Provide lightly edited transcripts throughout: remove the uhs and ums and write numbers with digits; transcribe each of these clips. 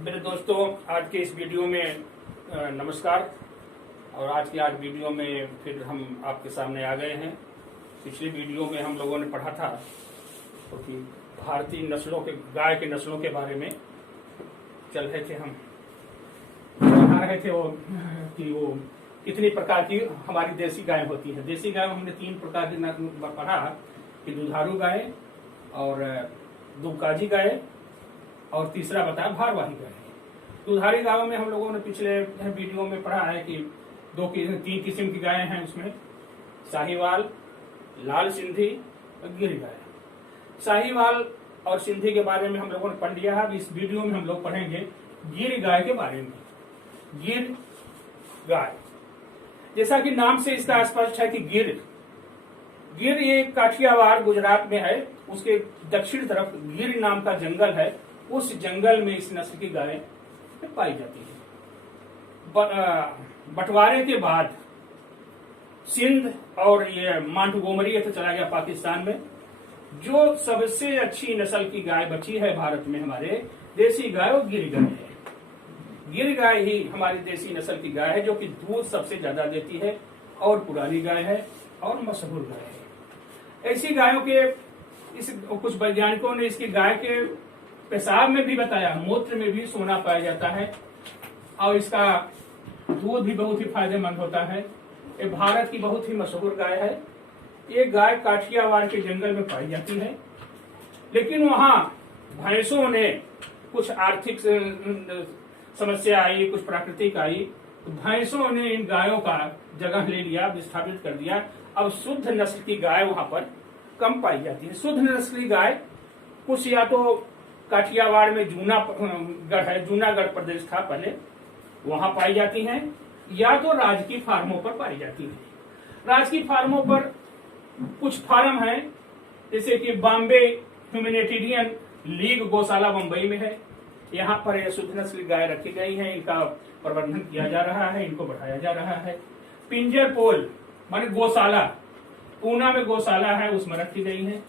मेरे दोस्तों, आज के इस वीडियो में नमस्कार। और आज वीडियो में फिर हम आपके सामने आ गए हैं। पिछले वीडियो में हम लोगों ने पढ़ा था क्योंकि भारतीय नस्लों के गाय के नस्लों के बारे में चल रहे थे। हम बता रहे थे वो कितनी प्रकार की हमारी देसी गाय होती है। देसी गाय हमने 3 प्रकार की पढ़ा कि दुधारू गाय और दुबकाजी गाय और तीसरा बताया भारवाही गाय। दुधारी गायों में हम लोगों ने पिछले वीडियो में पढ़ा है कि 3 किस्म की गायें हैं। उसमें साहिवाल, लाल सिंधी और गिर गाय। साहिवाल और सिंधी के बारे में हम लोगों ने पढ़ लिया है। अब इस वीडियो में हम लोग पढ़ेंगे गिर गाय के बारे में। गिर गाय, जैसा कि नाम से इसका स्पष्ट है कि गिर ये काठियावाड़ गुजरात में है। उसके दक्षिण तरफ गिर नाम का जंगल है। उस जंगल में इस नस्ल की गायें पाई जाती है। बंटवारे के बाद सिंध और ये मांटगोमरी तो चला गया पाकिस्तान में। जो सबसे अच्छी नस्ल की गाय बची है भारत में हमारे देसी गाय और गिर गाय है। गिर गाय ही हमारी देसी नस्ल की गाय है जो कि दूध सबसे ज्यादा देती है और पुरानी गाय है और मशहूर गाय है। ऐसी गायों के कुछ वैज्ञानिकों ने इसकी गाय के पेशाब में भी बताया, मूत्र में भी सोना पाया जाता है और इसका दूध भी बहुत ही फायदेमंद होता है। ये भारत की बहुत ही मशहूर गाय है। ये गाय काठियावाड़ के जंगल में पाई जाती है, लेकिन वहां भैंसों ने कुछ आर्थिक समस्या आई, कुछ प्राकृतिक आई, तो भैंसों ने इन गायों का जगह ले लिया, विस्थापित कर दिया। अब शुद्ध नस्ल की गाय वहां पर कम पाई जाती है। शुद्ध नस्ल की गाय कुछ या तो काठियावाड़ में जूनागढ़ है, जूनागढ़ प्रदेश था पहले, वहां पाई जाती हैं, या तो राजकीय फार्मों पर पाई जाती है। राजकीय फार्मों पर कुछ फार्म हैं, जैसे कि बॉम्बे ह्यूमैनिटेरियन लीग गौशाला मुंबई में है। यहाँ पर यह शुद्ध नस्ल की गाय रखी गई है, इनका प्रबंधन किया जा रहा है, इनको बढ़ाया जा रहा है। पिंजर पोल माने गौशाला, पूना में गौशाला है, उसमें रखी गई है।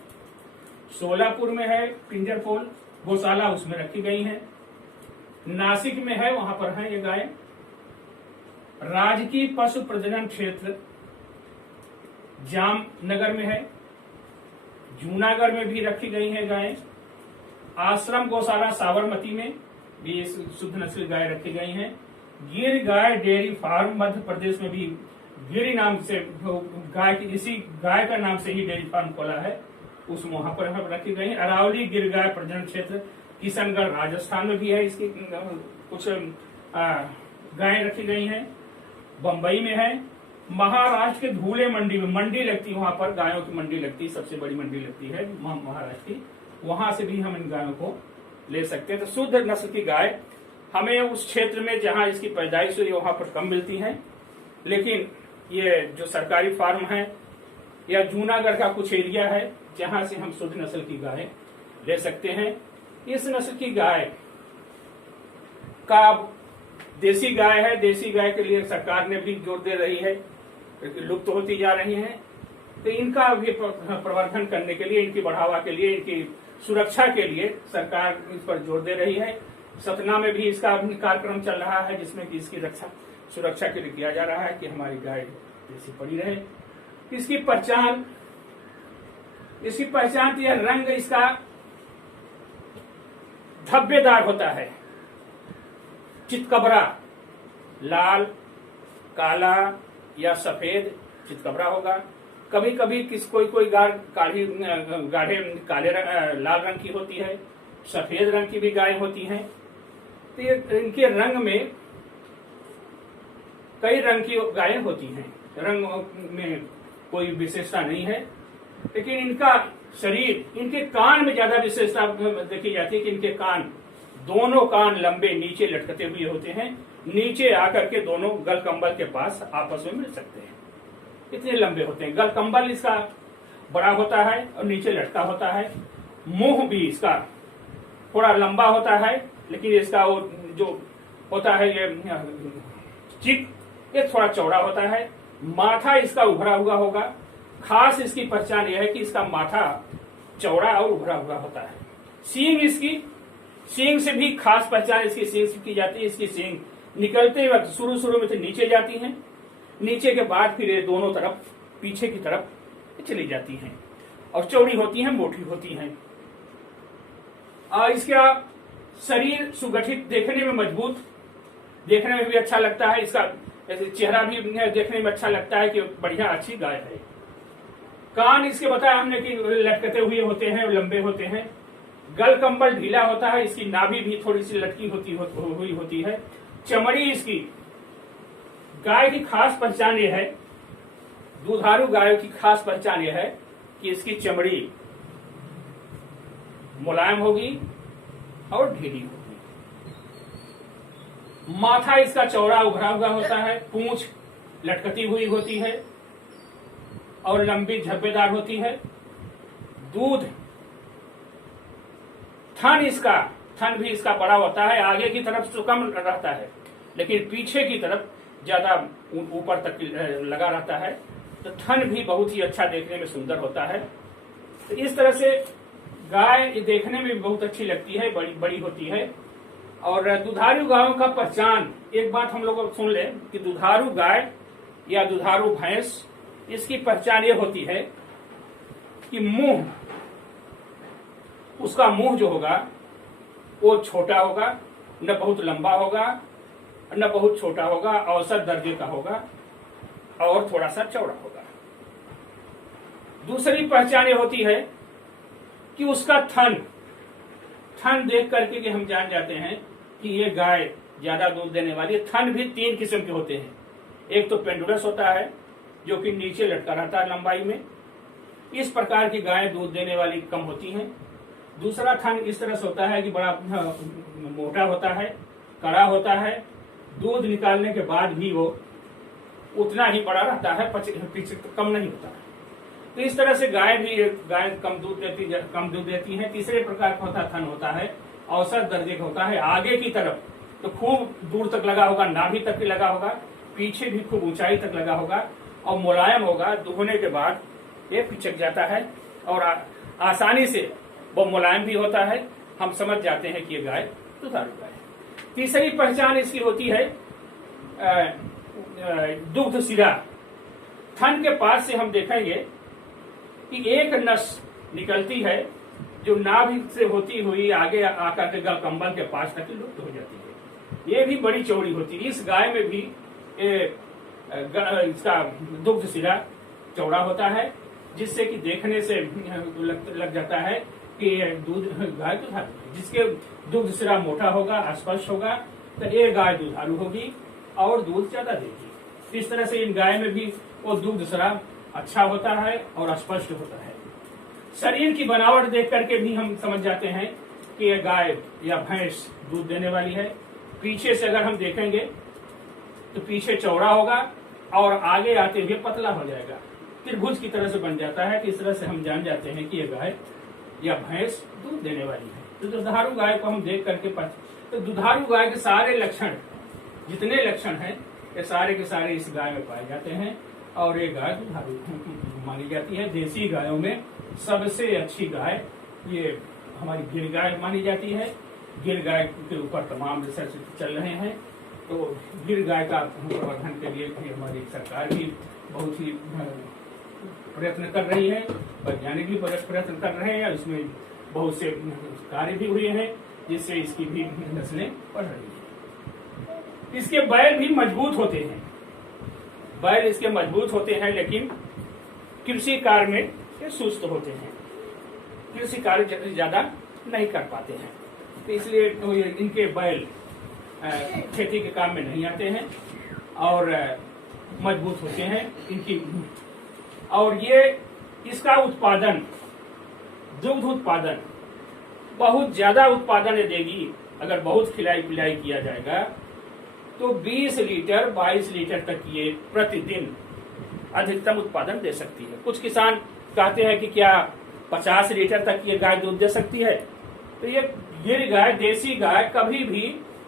सोलापुर में है पिंजर पोल गौशाला, उसमें रखी गई है। नासिक में है, वहां पर है ये गाय। राजकीय पशु प्रजनन क्षेत्र जामनगर में है। जूनागढ़ में भी रखी गई है गायें। आश्रम गौशाला साबरमती में भी शुद्ध नस्ल गाय रखी गई हैं। गिर गाय डेयरी फार्म मध्य प्रदेश में भी गिरी नाम से गाय की, इसी गाय का नाम से ही डेयरी फार्म खोला है, उस वहां पर रखी गई है। अरावली गिर गाय प्रजनन क्षेत्र किशनगढ़ राजस्थान में भी है। इसकी कुछ गायें रखी गई हैं। बंबई में है। महाराष्ट्र के धूले मंडी में मंडी लगती है, वहां पर गायों की मंडी लगती है, सबसे बड़ी मंडी लगती है महाराष्ट्र की। वहां से भी हम इन गायों को ले सकते हैं। तो शुद्ध नस्ल की गाय हमें उस क्षेत्र में जहां इसकी पैदाइश हुई वहां पर कम मिलती है, लेकिन ये जो सरकारी फार्म है या जूनागढ़ का कुछ एरिया है जहां से हम शुद्ध नस्ल की गाय ले सकते हैं। इस नस्ल की गाय का देसी गाय है। देसी गाय के लिए सरकार ने भी जोर दे रही है, लुप्त होती जा रही है। तो इनका भी प्रवर्धन करने के लिए, इनकी बढ़ावा के लिए, इनकी सुरक्षा के लिए सरकार इस पर जोर दे रही है। सतना में भी इसका कार्यक्रम चल रहा है जिसमें कि इसकी सुरक्षा के लिए किया जा रहा है कि हमारी गाय देसी पड़ी रहे। इसकी पहचान तो यह रंग इसका धब्बेदार होता है। चितकबरा, लाल, काला या सफेद चितकबरा होगा। कभी कभी कोई गाढ़े काले लाल रंग की होती है, सफेद रंग की भी गाय होती हैं। तो ये इनके रंग में कई रंग की गायें होती हैं। रंग में कोई विशेषता नहीं है, लेकिन इनका शरीर, इनके कान में ज्यादा विशेषता देखी जाती है कि इनके कान, दोनों कान लंबे नीचे लटकते हुए होते हैं। नीचे आकर के दोनों गलकंबल के पास आपस में मिल सकते हैं, इतने लंबे होते हैं। गलकंबल इसका बड़ा होता है और नीचे लटका होता है। मुंह भी इसका थोड़ा लंबा होता है, लेकिन इसका वो जो होता है ये चिक, ये थोड़ा चौड़ा होता है। माथा इसका उभरा हुआ होगा। खास इसकी पहचान यह है कि इसका माथा चौड़ा और उभरा हुआ होता है। सींग इसकी सींग से भी खास पहचान इसकी सींग से की जाती है। इसकी सींग निकलते वक्त शुरू में तो नीचे जाती हैं, नीचे के बाद फिर ये दोनों तरफ पीछे की तरफ चली जाती हैं और चौड़ी होती हैं, मोटी होती हैं। इसका शरीर सुगठित, देखने में मजबूत, देखने में भी अच्छा लगता है। इसका चेहरा भी देखने में अच्छा लगता है कि बढ़िया अच्छी गाय है। कान इसके बताया हमने कि लटकते हुए होते हैं, लंबे होते हैं। गल कंबल ढीला होता है। इसकी नाभि भी थोड़ी सी लटकी हुई होती है। चमड़ी इसकी, गाय की खास पहचान यह है, दुधारू गायों की खास पहचान यह है कि इसकी चमड़ी मुलायम होगी और ढीली होगी। माथा इसका चौड़ा उभरा हुआ होता है। पूंछ लटकती हुई होती है और लंबी झब्बेदार होती है। दूध, थन भी इसका बड़ा होता है। आगे की तरफ तो कम रहता है, लेकिन पीछे की तरफ ज्यादा ऊपर तक लगा रहता है। तो थन भी बहुत ही अच्छा, देखने में सुंदर होता है। तो इस तरह से गाय देखने में भी बहुत अच्छी लगती है, बड़ी होती है। और दुधारू गायों का पहचान, एक बात हम लोग सुन ले कि दुधारू गाय या दुधारू भैंस, इसकी पहचान ये होती है कि उसका मुंह जो होगा वो छोटा होगा, न बहुत लंबा होगा न बहुत छोटा होगा, औसत दर्जे का होगा और थोड़ा सा चौड़ा होगा। दूसरी पहचान ये होती है कि उसका थन देख करके कि हम जान जाते हैं कि ये गाय ज्यादा दूध देने वाली है। थन भी 3 किस्म के होते हैं। एक तो पेंडुलस होता है जो कि नीचे लटका रहता है लंबाई में, इस प्रकार की गाय दूध देने वाली कम होती हैं। दूसरा थन इस तरह से होता है कि बड़ा मोटा होता है, कड़ा होता है, दूध निकालने के बाद भी वो उतना ही बड़ा रहता है, पीछे कम नहीं होता है। तो इस तरह से गाय कम दूध देती है। तीसरे प्रकार का थन होता है, औसत दर्जे का होता है। आगे की तरफ तो खूब दूर तक लगा होगा, नाभि तक भी लगा होगा, पीछे भी खूब ऊंचाई तक लगा होगा और मुलायम होगा। दुहने के बाद ये पिचक जाता है और आसानी से वो मुलायम भी होता है। हम समझ जाते हैं कि ये गाय दुधारू गाय है। तीसरी पहचान इसकी होती है दुग्ध शिरा। थन के पास से हम देखेंगे कि एक नस निकलती है जो नाभि से होती हुई आगे आकर के गल कंबल के पास तक लुप्त हो जाती है। ये भी बड़ी चौड़ी होती है। इस गाय में भी इसका दुग्ध शिरा चौड़ा होता है, जिससे कि देखने से लग जाता है कि दूध गाय दुधारू। जिसके दुग्ध शिरा मोटा होगा, स्पष्ट होगा, तो ये गाय दुधारू होगी और दूध ज्यादा देगी। इस तरह से इन गाय में भी वो दुग्ध शिरा अच्छा होता है और स्पष्ट होता है। शरीर की बनावट देख करके भी हम समझ जाते हैं कि यह गाय या भैंस दूध देने वाली है। पीछे से अगर हम देखेंगे तो पीछे चौड़ा होगा और आगे आते हुए पतला हो जाएगा, त्रिभुज की तरह से बन जाता है। इस तरह से हम जान जाते हैं कि यह गाय या भैंस दूध देने वाली है। तो दुधारू गाय को हम देख करके तो दुधारू गाय के सारे लक्षण, जितने लक्षण हैं, ये सारे के सारे इस गाय में पाए जाते हैं और ये गाय दुधारू मानी जाती है। देसी गायों में सबसे अच्छी गाय ये हमारी गिर गाय मानी जाती है। गिर गाय के ऊपर तमाम रिसर्च चल रहे हैं। तो गिर गाय का प्रवर्धन के लिए हमारी सरकार भी बहुत ही प्रयत्न कर रही है, वैज्ञानिक भी प्रयत्न कर रहे हैं। इसमें बहुत से कार्य भी हुए हैं जिससे इसकी भी नस्लें बढ़ रही है। इसके बैल भी मजबूत होते हैं। बैल इसके मजबूत होते हैं, लेकिन कृषि कार्य में ये सुस्त होते हैं, कृषि कार्य ज्यादा नहीं कर पाते हैं। तो इसलिए इनके बैल खेती के काम में नहीं आते हैं और मजबूत होते हैं इनकी। और ये इसका उत्पादन, दुग्ध उत्पादन बहुत ज्यादा उत्पादन देगी। अगर बहुत खिलाई पिलाई किया जाएगा तो 20 लीटर 22 लीटर तक ये प्रतिदिन अधिकतम उत्पादन दे सकती है। कुछ किसान कहते हैं कि क्या 50 लीटर तक ये गाय दूध दे सकती है। तो ये गिर गाय, देसी गाय कभी भी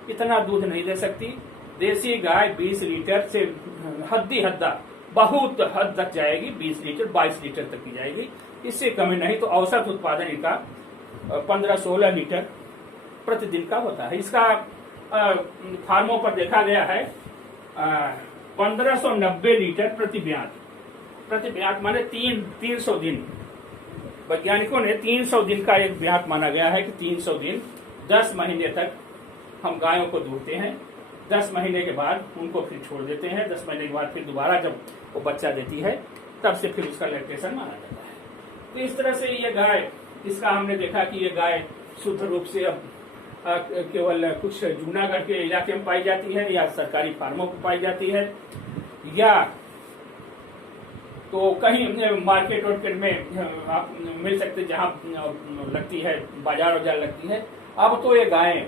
इतना दूध नहीं दे सकती। देसी गाय 20 लीटर से हद्दा बहुत हद तक जाएगी, 20 लीटर 22 लीटर तक की जाएगी, इससे कमी नहीं। तो औसत उत्पादन इनका 15-16 लीटर प्रतिदिन का होता है। इसका फार्मों पर देखा गया है 1590 लीटर प्रति ब्यात माने 300 दिन। वैज्ञानिकों ने 300 दिन का एक ब्यात माना गया है कि 300 दिन 10 महीने तक हम गायों को दूहते हैं। 10 महीने के बाद उनको फिर छोड़ देते हैं। 10 महीने के बाद फिर दोबारा जब वो बच्चा देती है तब से फिर उसका लैक्टेशन माना जाता है। तो इस तरह से ये गाय, इसका हमने देखा कि ये गाय शुद्ध रूप से अब केवल कुछ जूनागढ़ के इलाके में पाई जाती है या सरकारी फार्मों पर पाई जाती है, या तो कहीं मार्केट वार्केट में आप मिल सकते जहाँ लगती है, बाजार वजार लगती है। अब तो ये गायें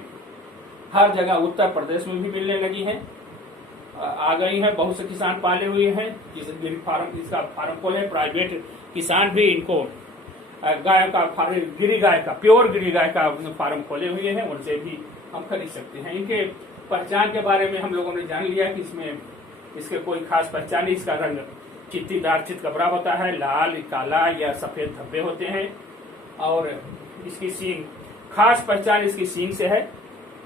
हर जगह उत्तर प्रदेश में भी मिलने लगी हैं, आ गई हैं। बहुत से किसान पाले हुए हैं, इसका फार्म खोले। प्राइवेट किसान भी इनको गाय का गिरी गाय का, प्योर गिरी गाय का फार्म खोले हुए हैं, उनसे भी हम खरीद सकते हैं। इनके पहचान के बारे में हम लोगों ने जान लिया कि इसमें इसके कोई खास पहचान नहीं। इसका रंग चित्तीदार चितकबरा होता है, लाल, काला या सफेद धब्बे होते हैं। और इसकी सींग, खास पहचान इसकी सींग से है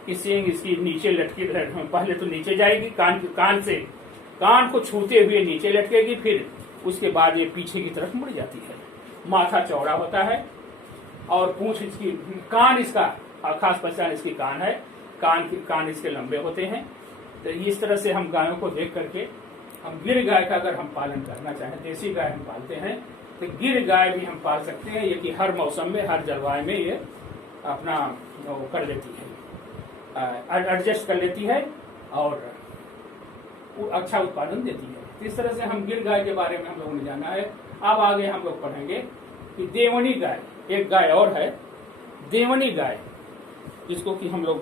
कि सींग इसकी नीचे लटकी, पहले तो नीचे जाएगी, कान को छूते हुए नीचे लटकेगी, फिर उसके बाद ये पीछे की तरफ मुड़ जाती है। माथा चौड़ा होता है और पूंछ इसकी, कान इसका खास पहचान इसकी कान है, कान इसके लंबे होते हैं। तो इस तरह से हम गायों को देख करके हम गिर गाय का अगर हम पालन करना चाहें, देसी गाय हम पालते हैं तो गिर गाय भी हम पाल सकते हैं। ये कि हर मौसम में, हर जलवायु में ये अपना वो कर लेती है, एडजस्ट कर लेती है और अच्छा उत्पादन देती है। इस तरह से हम गिर गाय के बारे में हम लोगों ने जाना है। अब आगे हम लोग पढ़ेंगे कि देवनी गाय, एक गाय और है देवनी गाय, जिसको कि हम लोग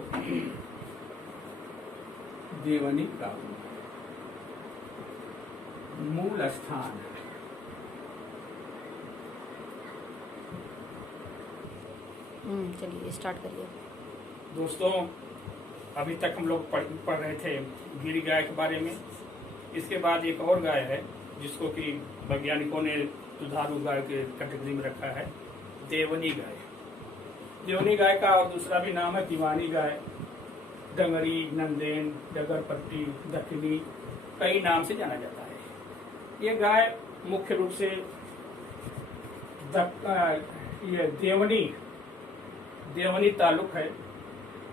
देवनी का मूल स्थान। चलिए स्टार्ट करिए। दोस्तों, अभी तक हम लोग पढ़ रहे थे गिरी गाय के बारे में। इसके बाद एक और गाय है जिसको कि वैज्ञानिकों ने दुधारू गाय के कैटेगरी में रखा है, देवनी गाय। देवनी गाय का और दूसरा भी नाम है दीवानी गाय, डंगरी, नंदेन, डगरपट्टी, दक्षिणी, कई नाम से जाना जाता है। ये गाय मुख्य रूप से ये देवनी तालुक है,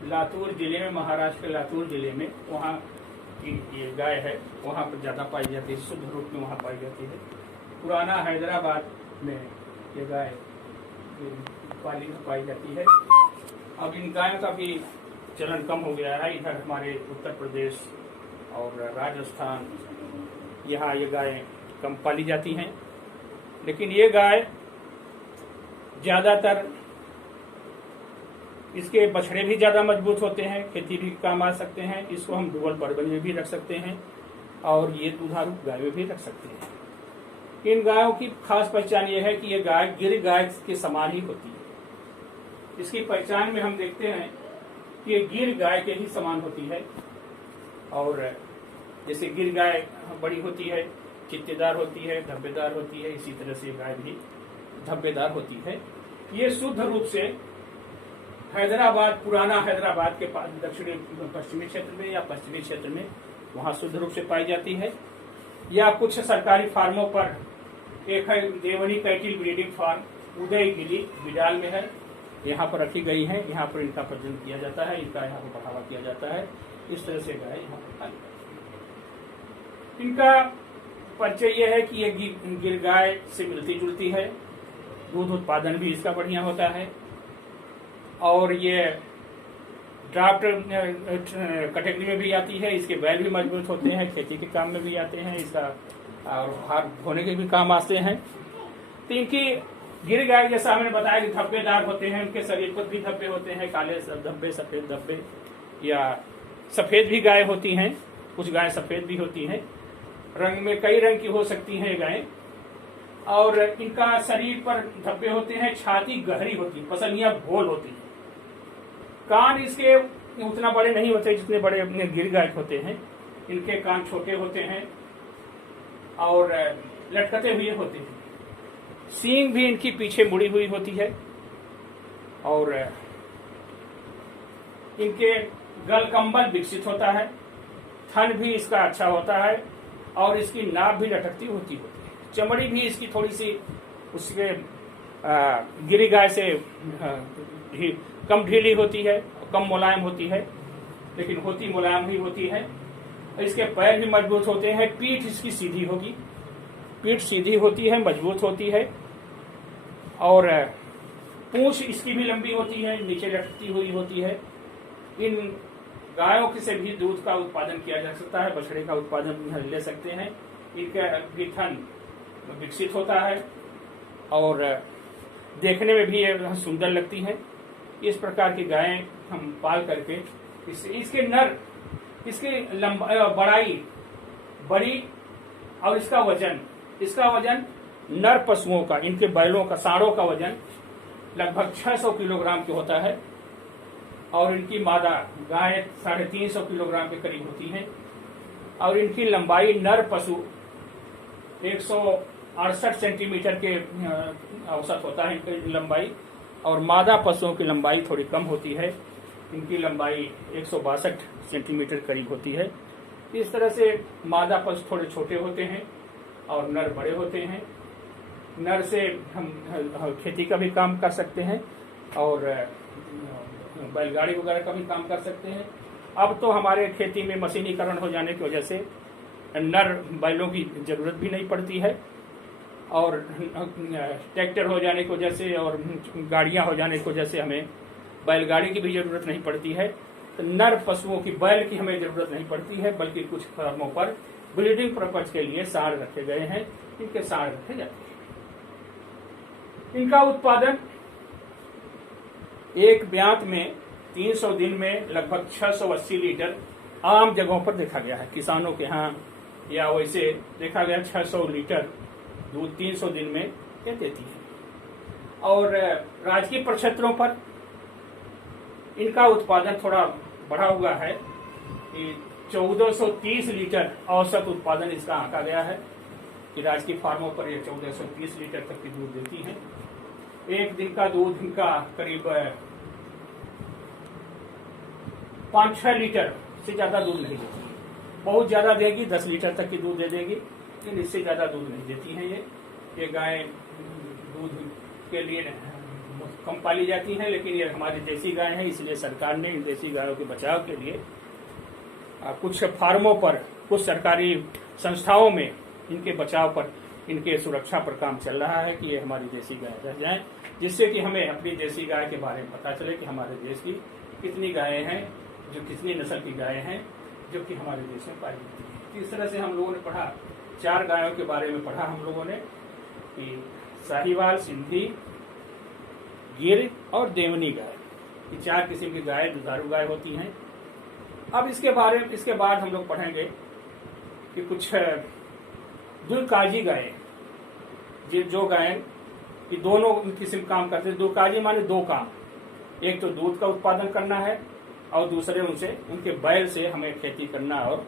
लातूर जिले में, महाराष्ट्र के लातूर जिले में, वहाँ की ये गाय है। वहाँ पर ज्यादा पाई जाती है, शुद्ध रूप में वहाँ पाई जाती है। पुराना हैदराबाद में ये गाय पाई जाती है। अब इन गायों का भी चलन कम हो गया है। इधर हमारे उत्तर प्रदेश और राजस्थान, यहाँ ये गायें कम पाली जाती हैं। लेकिन ये गाय ज्यादातर, इसके बछड़े भी ज्यादा मजबूत होते हैं, खेती भी काम आ सकते हैं। इसको हम डुअल पर्पज में भी रख सकते हैं और ये दुधारू गाय में भी रख सकते हैं। इन गायों की खास पहचान ये है कि ये गाय गिर गाय के समान ही होती है। इसकी पहचान में हम देखते हैं कि ये गिर गाय के ही समान होती है। और जैसे गिर गाय बड़ी होती है, चित्तेदार होती है, धब्बेदार होती है, इसी तरह से गाय भी धब्बेदार होती है। ये शुद्ध रूप से हैदराबाद, पुराना हैदराबाद के पास दक्षिणी पश्चिमी क्षेत्र में या पश्चिमी क्षेत्र में वहाँ शुद्ध रूप से पाई जाती है। या कुछ सरकारी फार्मों पर, एक है देवनी कैटिल ब्रीडिंग फार्म उदयगिरी बिडाल में है, यहाँ पर रखी गई है। यहाँ पर इनका प्रजनन किया जाता है, इनका यहाँ पर बढ़ावा किया जाता है। इस तरह से गाय यहाँ पर पाई जाती है। इनका परिचय यह है कि ये गिर गाय से मिलती जुलती है, दूध उत्पादन भी इसका बढ़िया होता है और ये ड्राफ्ट कैटेगरी में भी आती है। इसके बैल भी मजबूत होते हैं, खेती के काम में भी आते हैं, इसका और हाथ धोने के भी काम आते हैं। तो इनकी गिर गाय जैसा हमने बताया कि धब्बेदार होते हैं, उनके शरीर पर भी धब्बे होते हैं, काले धब्बे, सफेद धब्बे, या सफेद भी गाय होती हैं, कुछ गाय सफेद भी होती हैं। रंग में कई रंग की हो सकती है गाय। और इनका शरीर पर धब्बे होते हैं, छाती गहरी होती है, पसलियां गोल होती है। कान इसके उतना बड़े नहीं होते जितने बड़े अपने गिर गाय होते हैं। इनके कान छोटे होते हैं और लटकते हुए होते हैं। सींग भी इनकी पीछे मुड़ी हुई होती है और इनके गल कंबल विकसित होता है, थन भी इसका अच्छा होता है और इसकी नाभ भी लटकती होती है। चमड़ी भी इसकी थोड़ी सी उसके गिरी गाय से कम ढीली होती है, कम मुलायम होती है, लेकिन होती मुलायम ही होती है। इसके पैर भी मजबूत होते हैं, पीठ इसकी सीधी होगी, पीठ सीधी होती है, मजबूत होती है और पूंछ इसकी भी लंबी होती है, नीचे लटकती हुई होती है। इन गायों से भी दूध का उत्पादन किया जा सकता है, बछड़े का उत्पादन ले सकते हैं। इनका भी थन विकसित होता है और देखने में भी सुंदर लगती है। इस प्रकार की गायें हम पाल करके इसके नर, इसकी बड़ाई बड़ी और इसका वजन नर पशुओं का, इनके बैलों का, सांडों का वजन लगभग 600 किलोग्राम के होता है और इनकी मादा गाय 350 किलोग्राम के करीब होती है और इनकी लंबाई नर पशु 168 सेंटीमीटर के औसत होता है इनकी लंबाई और मादा पशुओं की लंबाई थोड़ी कम होती है, इनकी लंबाई 162 सेंटीमीटर करीब होती है। इस तरह से मादा पशु थोड़े छोटे होते हैं और नर बड़े होते हैं। नर से हम खेती का भी काम कर सकते हैं और बैलगाड़ी वगैरह का भी काम कर सकते हैं। अब तो हमारे खेती में मशीनीकरण हो जाने की वजह से नर बैलों की जरूरत भी नहीं पड़ती है और ट्रैक्टर हो जाने की वजह से और गाड़ियां हो जाने की वजह से हमें बैलगाड़ी की भी जरूरत नहीं पड़ती है। तो नर पशुओं की, बैल की हमें जरूरत नहीं पड़ती है, बल्कि कुछ फार्मों पर ब्रीडिंग पर्पज के लिए सांड रखे गए हैं, इनके सांड रखे जाते हैं। इनका उत्पादन एक ब्यांत में 300 दिन में लगभग 680 लीटर आम जगहों पर देखा गया है। किसानों के यहाँ या वैसे देखा गया 600 लीटर दूध 300 दिन में ये देती है। और राजकीय प्रक्षेत्रों पर इनका उत्पादन थोड़ा बढ़ा हुआ है कि 1430 लीटर औसत उत्पादन इसका आंका गया है कि राजकीय फार्मों पर ये 1430 लीटर तक की दूध देती है। एक दिन का दूध इनका करीब 5-6 लीटर से ज्यादा दूध नहीं देती है। बहुत ज्यादा देगी, 10 लीटर तक की दूध दे देगी, लेकिन इससे ज्यादा दूध नहीं देती है। ये गाय दूध के लिए कम पाली जाती हैं, लेकिन ये हमारी देसी गाय है, इसलिए सरकार ने इन देसी गायों के बचाव के लिए कुछ फार्मों पर, कुछ सरकारी संस्थाओं में इनके बचाव पर, इनके सुरक्षा पर काम चल रहा है कि ये हमारी देसी गाय रह जाए, जिससे कि हमें अपनी देसी गाय के बारे में पता चले कि हमारे देश की कितनी गायें हैं, जो कितनी नस्ल की गायें हैं जो कि हमारे देश में पाई जाती है। इस तरह से हम लोगों ने पढ़ा, 4 गायों के बारे में पढ़ा हम लोगों ने कि साहिवाल, सिंधी, गिर और देवनी गाय, ये 4 किस्म की गाय दुधारू गाय होती हैं। अब इसके बाद हम लोग पढ़ेंगे कि कुछ दुर्काजी गाय, जो गायें कि दोनों किस्म काम करते हैं। दुर्काजी माने 2 काम, एक तो दूध का उत्पादन करना है और दूसरे उनके बैल से हमें खेती करना और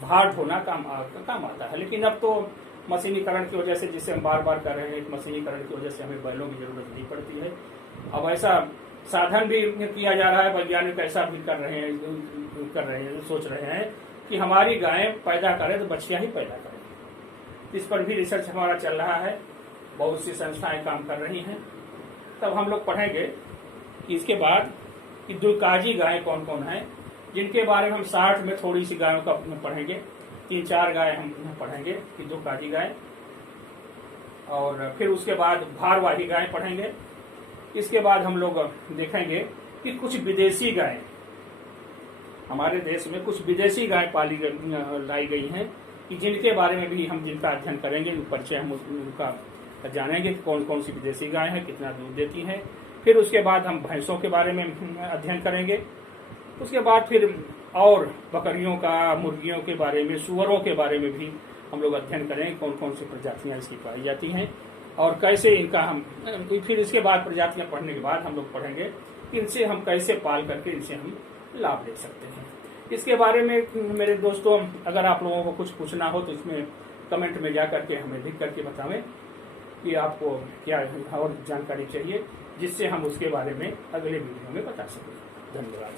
भार ढोना काम आता है। लेकिन अब तो मशीनीकरण की वजह से, जिसे हम बार बार कर रहे हैं, मशीनीकरण की वजह से हमें बैलों की जरूरत नहीं पड़ती है। अब ऐसा साधन भी किया जा रहा है, वैज्ञानिक ऐसा भी कर रहे हैं, सोच रहे हैं कि हमारी गायें पैदा करें तो बछिया ही पैदा करें। इस पर भी रिसर्च हमारा चल रहा है, बहुत सी संस्थाएं काम कर रही हैं। तब हम लोग पढ़ेंगे कि इसके बाद कि दुर्काजी गायें कौन कौन हैं, जिनके बारे में हम 60 में थोड़ी सी गायों का पढ़ेंगे। 3-4 गाय हम पढ़ेंगे कि दुर्काजी गाय, और फिर उसके बाद भारवाही गाय पढ़ेंगे। इसके बाद हम लोग देखेंगे कि कुछ विदेशी गाय, हमारे देश में कुछ विदेशी गाय लाई गई हैं कि जिनके बारे में भी हम जिनका अध्ययन करेंगे, परिचय हम उनका जानेंगे कि कौन कौन सी विदेशी गाय है, कितना दूध देती हैं। फिर उसके बाद हम भैंसों के बारे में अध्ययन करेंगे। उसके बाद फिर और बकरियों का, मुर्गियों के बारे में, सुअरों के बारे में भी हम लोग अध्ययन करेंगे, कौन कौन सी प्रजातियां इसकी पाई जाती हैं और कैसे इनका हम, फिर इसके बाद प्रजातियां पढ़ने के बाद हम लोग पढ़ेंगे कि इनसे हम कैसे पाल करके इनसे हम लाभ ले सकते हैं। इसके बारे में मेरे दोस्तों, अगर आप लोगों को कुछ पूछना हो तो इसमें कमेंट में जा करके हमें लिख करके बतावें। कि आपको क्या और जानकारी चाहिए, जिससे हम उसके बारे में अगले वीडियो में बता सकें। धन्यवाद।